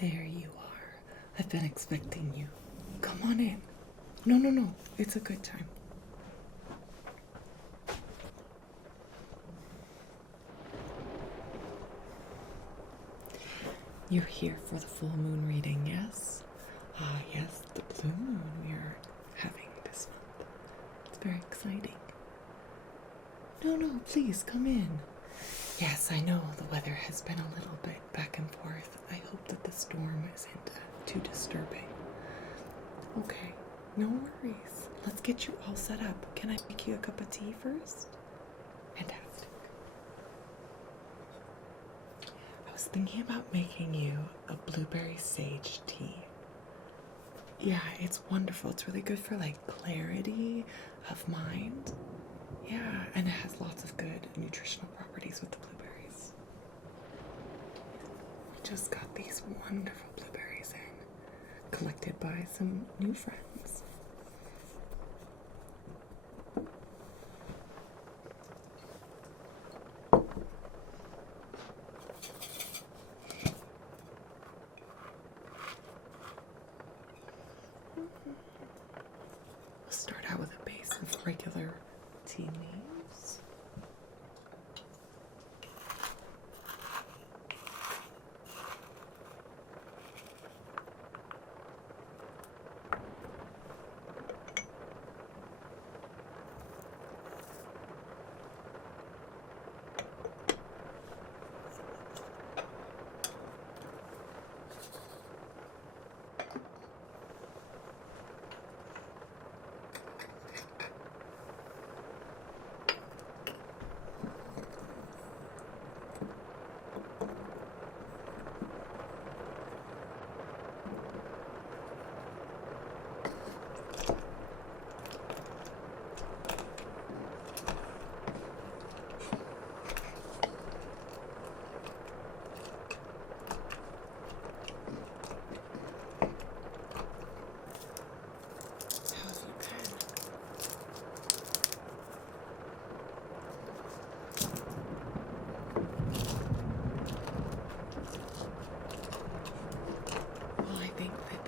There you are. I've been expecting you. Come on in. No. It's a good time. You're here for the full moon reading, yes? Ah, yes, the blue moon we are having this month. It's very exciting. No, please come in. Yes, I know the weather has been a little bit back and forth. I hope that the storm isn't too disturbing. Okay, no worries. Let's get you all set up. Can I make you a cup of tea first? Fantastic. I was thinking about making you a blueberry sage tea. Yeah, it's wonderful. It's really good for like clarity of mind. Yeah, and it has lots of good nutritional properties with the blueberries. We just got these wonderful blueberries in, collected by some new friends. We'll start out with a base of regular tea leaves.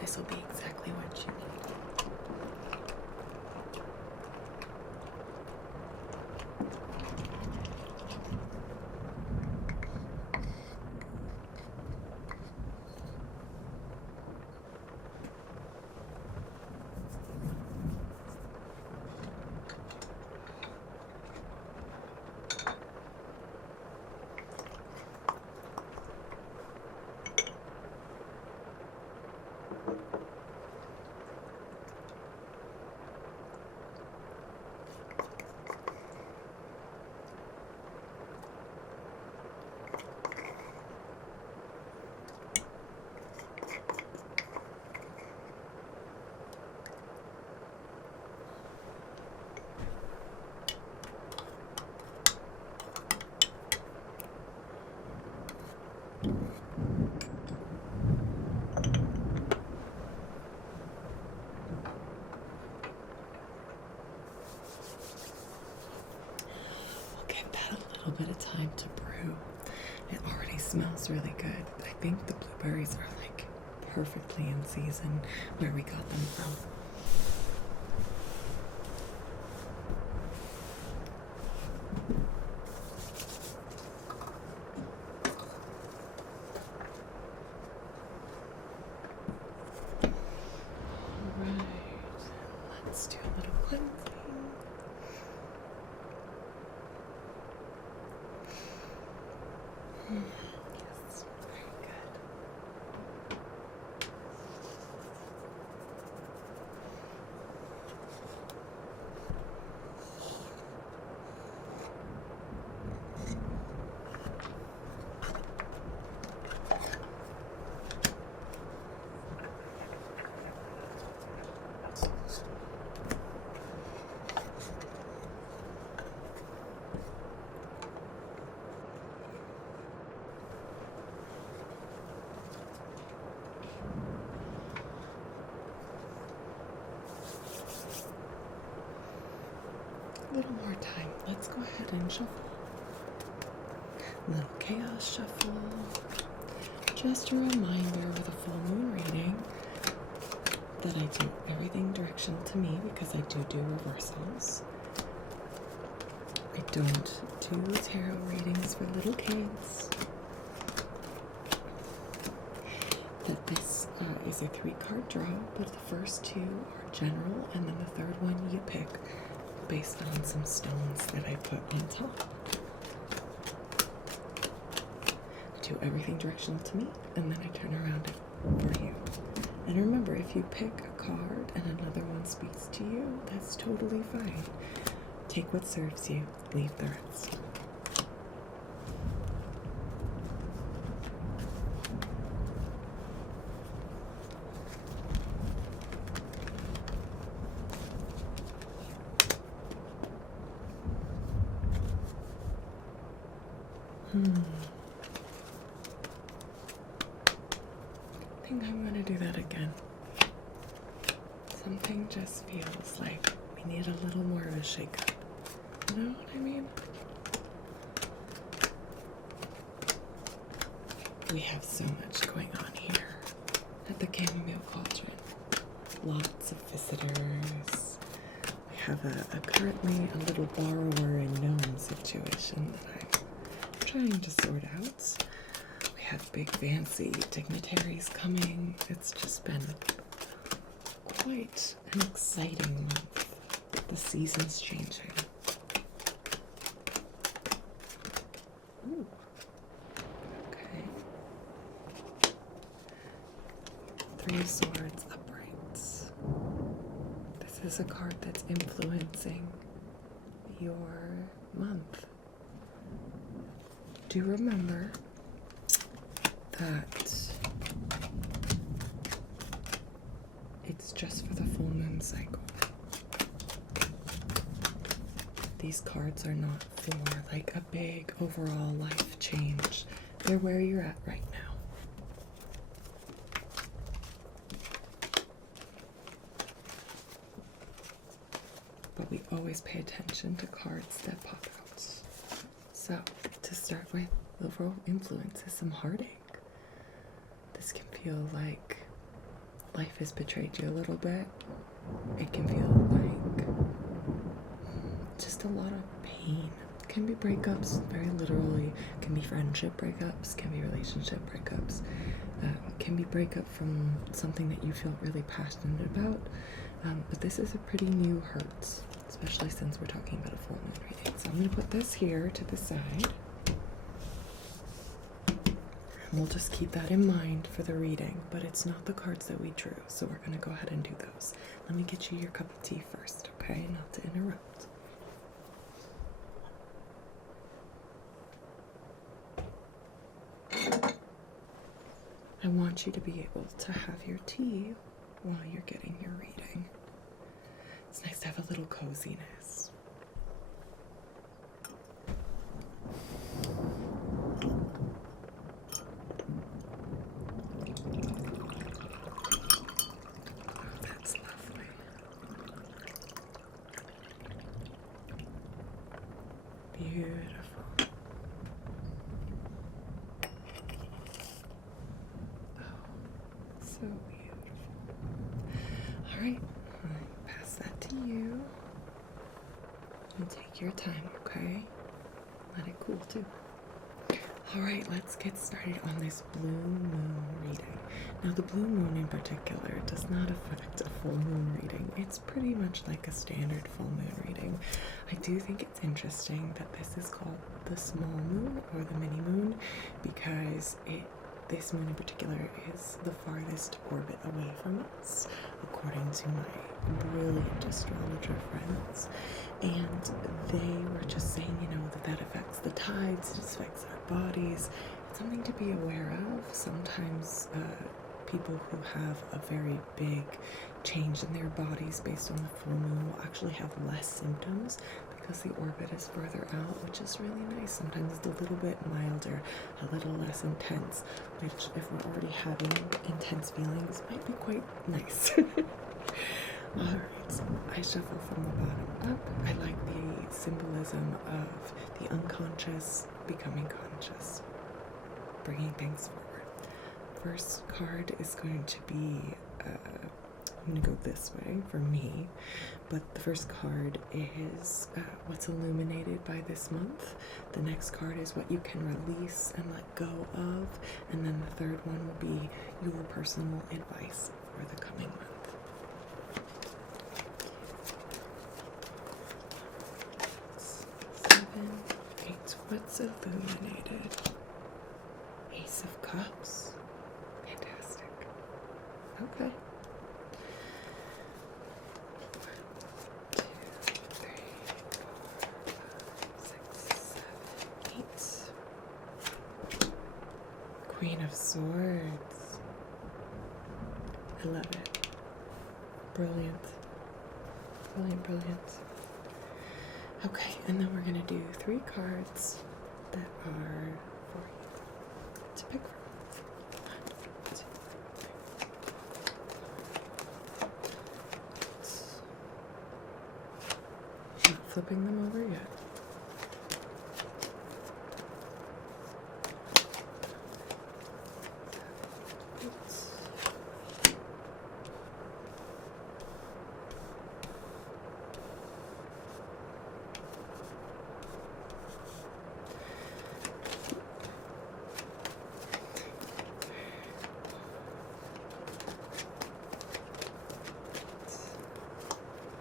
This will be exactly what you need. Little bit of time to brew. It already smells really good. I think the blueberries are like perfectly in season where we got them from. Alright, let's do a little cleansing. Yes, very good. A little more time. Let's go ahead and shuffle. Little chaos shuffle. Just a reminder with a full moon reading that I do everything directional to me because I do reversals. I don't do tarot readings for little kids. That this is a 3-card draw, but the first 2 are general, and then the third one you pick based on some stones that I put on top. I do everything directional to me, and then I turn around it for you. And remember, if you pick a card and another one speaks to you, that's totally fine. Take what serves you, leave the rest. I think I'm gonna do that again. Something just feels like we need a little more of a shake-up. You know what I mean? We have so much going on here at the Chamomile Cauldron. Lots of visitors. We have currently a little borrower and gnome situation that I'm trying to sort out. We have big fancy dignitaries coming. It's just been quite an exciting month. The season's changing. Ooh. Okay. 3 of Swords uprights. This is a card that's influencing your month. Do remember that it's just for the full moon cycle. These cards are not for like a big overall life change. They're where you're at right now. But we always pay attention to cards that pop out. So, to start with, the overall influence is some heartache. This can feel like life has betrayed you a little bit. It can feel like just a lot of pain. It can be breakups, very literally. It can be friendship breakups, can be relationship breakups. It can be breakup from something that you feel really passionate about. But this is a pretty new hurt, especially since we're talking about a full moon reading. So I'm going to put this here to the side. And we'll just keep that in mind for the reading, but it's not the cards that we drew, so we're going to go ahead and do those. Let me get you your cup of tea first, okay? Not to interrupt. I want you to be able to have your tea while you're getting your reading. It's nice to have a little coziness. Oh, that's lovely. Beautiful. So beautiful. All right, pass that to you. And take your time, okay? Let it cool too. All right, let's get started on this blue moon reading. Now, the blue moon in particular does not affect a full moon reading. It's pretty much like a standard full moon reading. I do think it's interesting that this is called the small moon or the mini moon because this moon in particular is the farthest orbit away from us, according to my brilliant astrologer friends. And they were just saying, that affects the tides, it affects our bodies. It's something to be aware of. Sometimes people who have a very big change in their bodies based on the full moon will actually have less symptoms because the orbit is further out, which is really nice. Sometimes it's a little bit milder, a little less intense, which if we're already having intense feelings might be quite nice. Alright, so I shuffle from the bottom up. I like the symbolism of the unconscious becoming conscious, bringing things forward. first card is going to be, I'm going to go this way for me, but the first card is what's illuminated by this month. The next card is what you can release and let go of, and then the third one will be your personal advice for the coming month. 7, 8, what's illuminated? Ace of Cups. Fantastic. Okay. 1, 2, 3, 4, 5, 6, 7, 8. Queen of Swords. I love it. Brilliant. Brilliant, brilliant. Okay, and then we're going to do 3 cards that are for you to pick from. 1, 2, 3. Not flipping them over yet.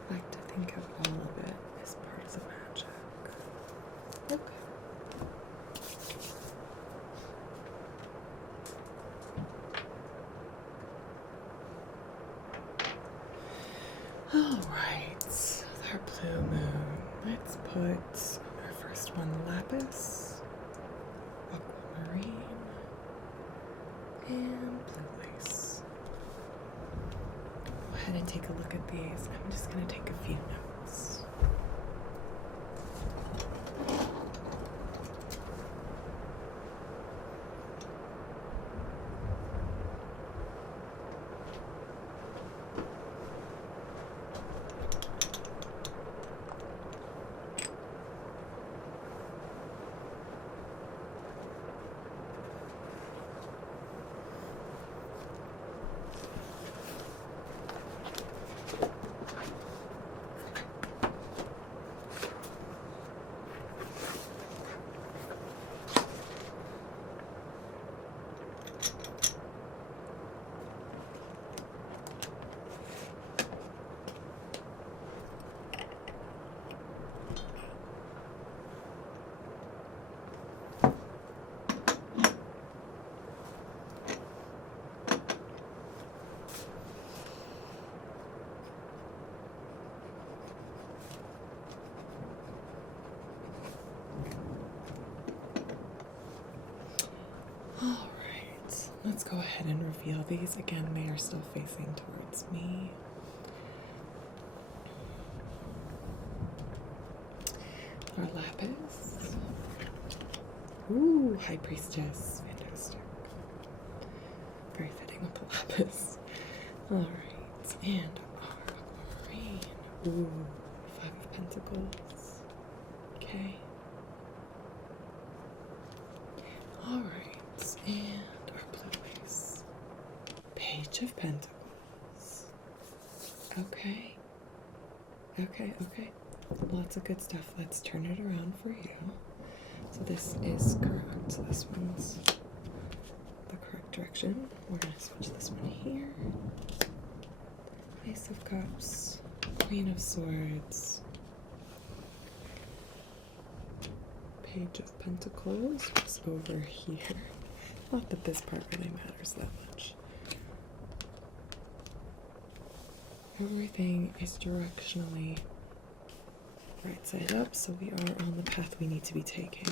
I like to think of all of it as part of the magic. Okay. Alright, our blue moon. Let's put our first one lapis, aquamarine, and blue lace. Go ahead and take a look at these. I'm just going to take a few notes. Alright, let's go ahead and reveal these. Again, they are still facing towards me. Our lapis. Ooh, High Priestess. Fantastic. Very fitting with the lapis. Alright, and our aquamarine. Ooh, 5 of Pentacles. Okay. Alright, and our blue lace. Page of Pentacles. Okay. Okay, okay. Lots of good stuff. Let's turn it around for you. So this is correct. This one's the correct direction. We're going to switch this one here. Ace of Cups. Queen of Swords. Page of Pentacles was over here. Not that this part really matters that much. Everything is directionally right side up, so we are on the path we need to be taking,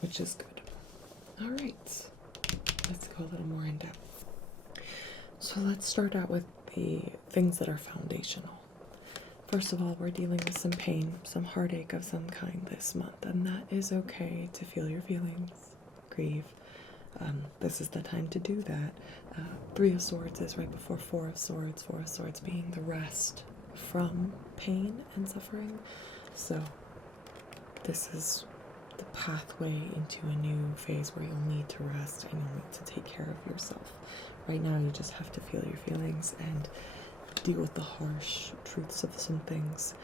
which is good. All right, let's go a little more in depth. So let's start out with the things that are foundational. First of all, we're dealing with some pain, some heartache of some kind this month, and that is okay to feel your feelings, grieve. This is the time to do that. 3 of Swords is right before 4 of Swords, 4 of Swords being the rest from pain and suffering. So this is the pathway into a new phase where you'll need to rest and you'll need to take care of yourself. Right now, you just have to feel your feelings and deal with the harsh truths of some things.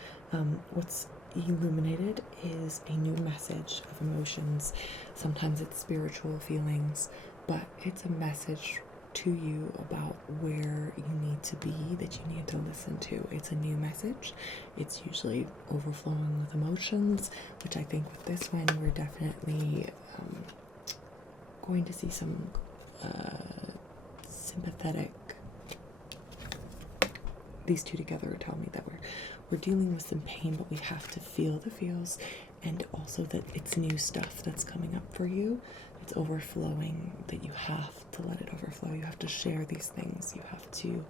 What's illuminated is a new message of emotions. Sometimes it's spiritual feelings, but it's a message to you about where you need to be, that you need to listen to. It's a new message. It's usually overflowing with emotions, which I think with this one, we're definitely going to see some sympathetic. These two together tell me that we're dealing with some pain, but we have to feel the feels, and also that it's new stuff that's coming up for you. It's overflowing, that you have to let it overflow. You have to share these things. You have to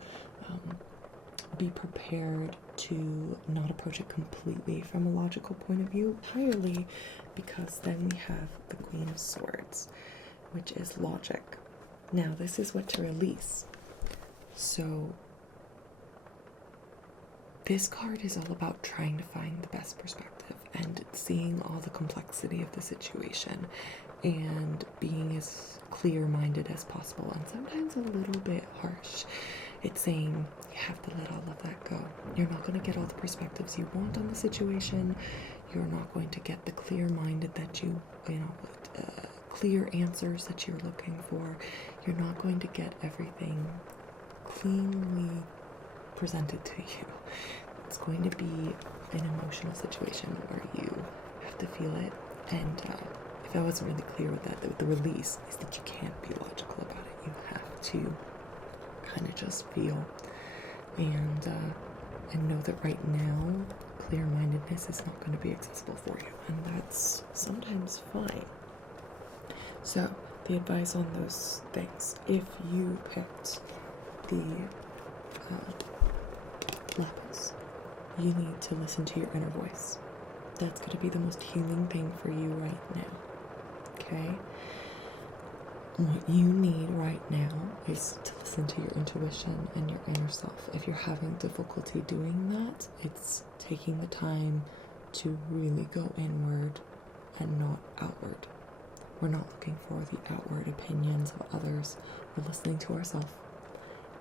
be prepared to not approach it completely from a logical point of view entirely, because then we have the Queen of Swords, which is logic. Now, this is what to release. So this card is all about trying to find the best perspective and seeing all the complexity of the situation and being as clear-minded as possible, and sometimes a little bit harsh. It's saying you have to let all of that go. You're not going to get all the perspectives you want on the situation. You're not going to get the clear-minded that clear answers that you're looking for. You're not going to get everything cleanly presented to you. It's going to be an emotional situation where you have to feel it, and if I wasn't really clear with that, the release is that you can't be logical about it. You have to kind of just feel and know that right now clear-mindedness is not going to be accessible for you, and that's sometimes fine. So the advice on those things, if you picked the lapis, you need to listen to your inner voice. That's going to be the most healing thing for you right now. Okay? What you need right now is to listen to your intuition and your inner self. If you're having difficulty doing that, it's taking the time to really go inward and not outward. We're not looking for the outward opinions of others. We're listening to ourselves,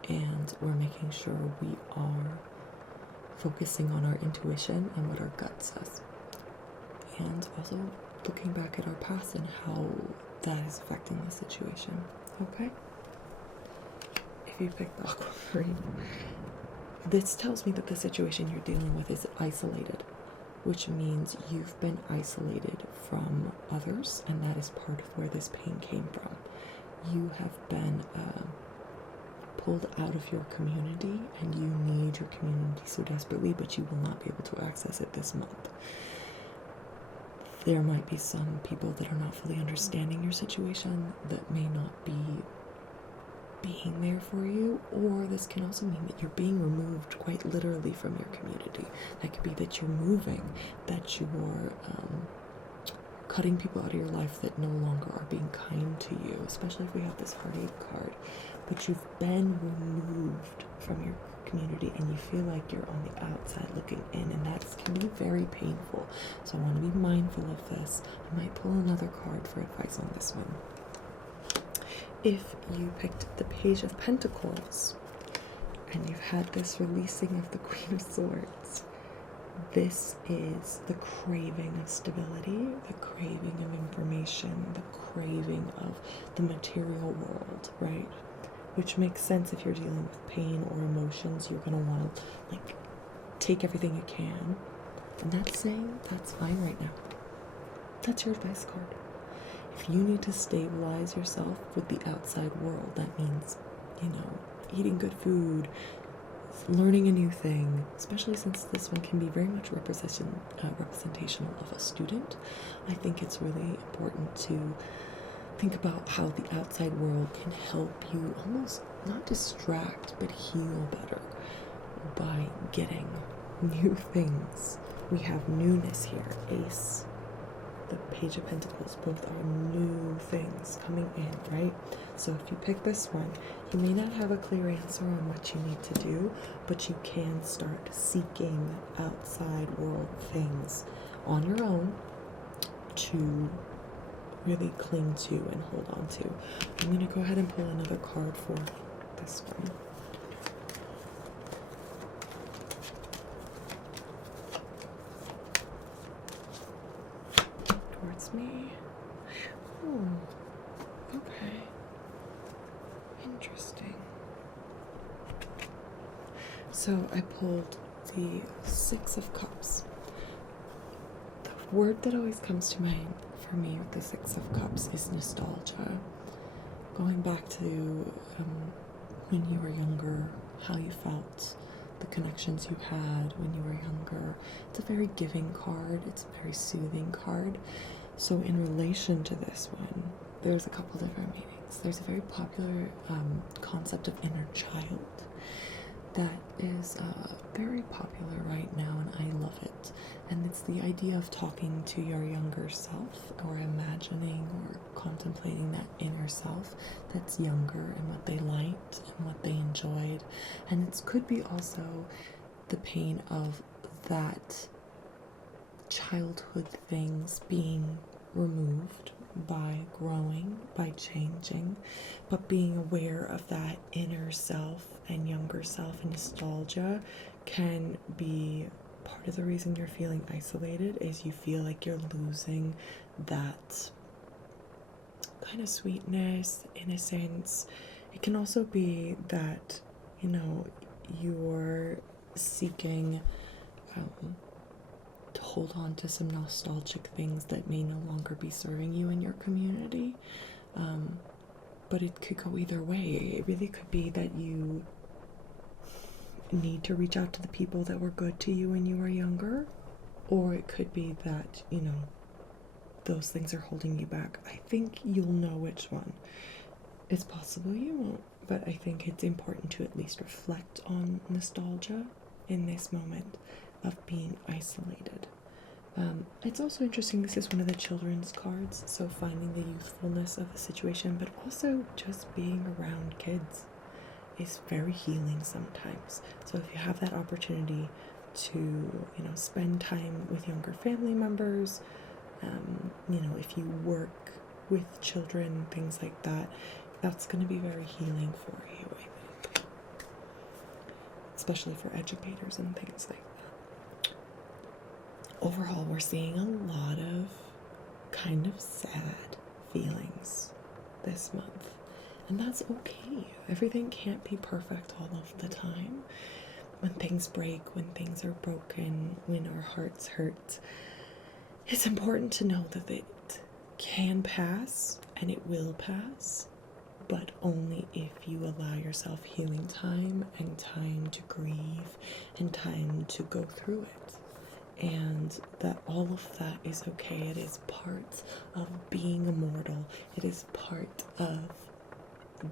and we're making sure we are focusing on our intuition and what our gut says, and also looking back at our past and how that is affecting the situation. Okay? If you pick the aquamarine, this tells me that the situation you're dealing with is isolated, which means you've been isolated from others, and that is part of where this pain came from. You have been pulled out of your community, and you need your community so desperately, but you will not be able to access it this month. There might be some people that are not fully understanding your situation, that may not be being there for you, or this can also mean that you're being removed quite literally from your community. That could be that you're moving, that you're cutting people out of your life that no longer are being kind to you, especially if we have this heartache card. But you've been removed from your community and you feel like you're on the outside looking in, and that can be very painful. So I want to be mindful of this. I might pull another card for advice on this one. If you picked the Page of Pentacles and you've had this releasing of the Queen of Swords, this is the craving of stability, the craving of information, the craving of the material world, right? Which makes sense if you're dealing with pain or emotions. You're going to want to take everything you can. And that's saying that's fine right now. That's your advice card. If you need to stabilize yourself with the outside world, that means, eating good food, learning a new thing, especially since this one can be very much representational of a student. I think it's really important to think about how the outside world can help you almost not distract, but heal better by getting new things. We have newness here. Ace, the Page of Pentacles, both are new things coming in, right? So if you pick this one, you may not have a clear answer on what you need to do, but you can start seeking outside world things on your own to really cling to and hold on to. I'm going to go ahead and pull another card for this one. Towards me. Oh, okay. Interesting. So I pulled the Six of Cups. The word that always comes to mind for me with the Six of Cups is nostalgia. Going back to when you were younger, how you felt, the connections you had when you were younger. It's a very giving card. It's a very soothing card. So in relation to this one, there's a couple different meanings. There's a very popular concept of inner child that is very popular right now, and I love it. And it's the idea of talking to your younger self, or imagining or contemplating that inner self that's younger, and what they liked and what they enjoyed. And it could be also the pain of that childhood things being removed by growing, by changing, but being aware of that inner self and younger self and nostalgia can be part of the reason you're feeling isolated, is you feel like you're losing that kind of sweetness, innocence. It can also be that, you know, you're seeking to hold on to some nostalgic things that may no longer be serving you in your community. But it could go either way. It really could be that you need to reach out to the people that were good to you when you were younger, or it could be that, you know, those things are holding you back. I think you'll know which one. It's possible you won't, but I think it's important to at least reflect on nostalgia in this moment of being isolated. It's also interesting, this is one of the children's cards, so finding the youthfulness of the situation, but also just being around kids is very healing sometimes. So if you have that opportunity to, you know, spend time with younger family members, you know, if you work with children, things like that, that's going to be very healing for you, I think. Especially for educators and things like that. Overall, we're seeing a lot of kind of sad feelings this month. And that's okay. Everything can't be perfect all of the time. When things break, when things are broken, when our hearts hurt, it's important to know that it can pass, and it will pass, but only if you allow yourself healing time and time to grieve and time to go through it. And that all of that is okay. It is part of being immortal. It is part of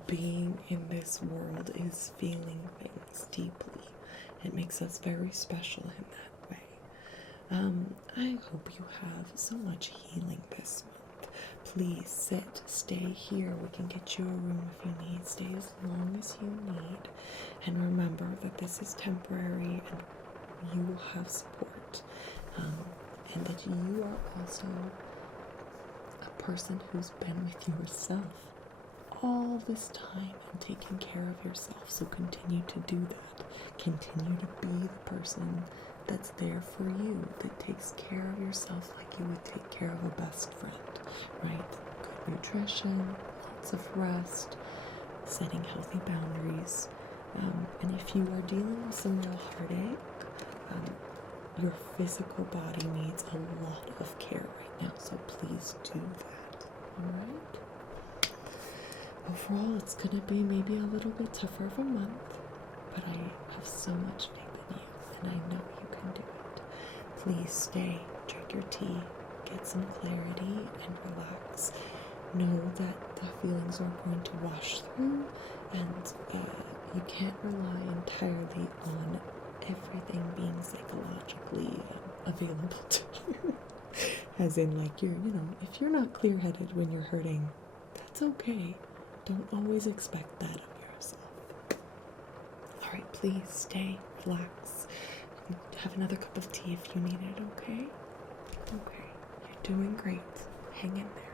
being in this world, is feeling things deeply. It makes us very special in that way. I hope you have so much healing this month. Please sit, stay here. We can get you a room if you need. Stay as long as you need. And remember that this is temporary, and you will have support. And that you are also a person who's been with yourself all this time and taking care of yourself. So continue to do that. Continue to be the person that's there for you, that takes care of yourself like you would take care of a best friend, right? Good nutrition, lots of rest, setting healthy boundaries. And if you are dealing with some real heartache, your physical body needs a lot of care right now, so please do that, alright? Overall, it's gonna be maybe a little bit tougher of a month, but I have so much faith in you, and I know you can do it. Please stay, drink your tea, get some clarity, and relax. Know that the feelings are going to wash through, and you can't rely entirely on everything being psychologically available to you. As in, like, you know, if you're not clear-headed when you're hurting, that's okay. Don't always expect that of yourself. Alright, please stay, relax, and have another cup of tea if you need it, okay? Okay, you're doing great. Hang in there.